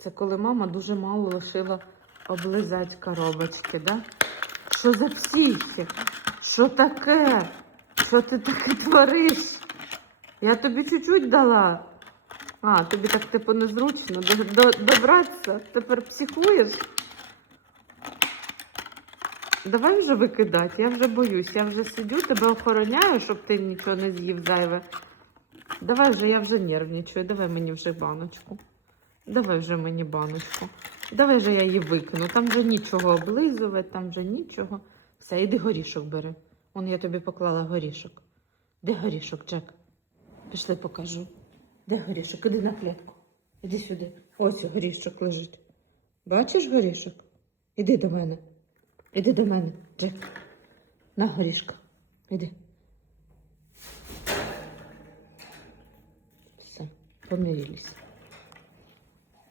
Це коли мама дуже мало лишила облизати коробочки, да? Що за психи? Що таке? Що ти таке твориш? Я тобі чуть-чуть дала. А, тобі так типу незручно до, до, добратися. Тепер психуєш. Давай вже викидати, я вже боюсь. Я вже сидю, тебе охороняю, щоб ти нічого не з'їв зайве. Давай вже, я вже нервничаю. Давай мені вже баночку. Давай вже мені баночку. Давай вже я її викину. Там вже нічого облизувати, там вже нічого. Все, іди горішок бери. Он я тобі поклала горішок. Де горішок, Джек? Пішли покажу. Де горішок? Іди на клітку. Іди сюди. Ось горішок лежить. Бачиш горішок? Іди до мене. Іди до мене, Джек. На горішка. Іди. Все, помирились.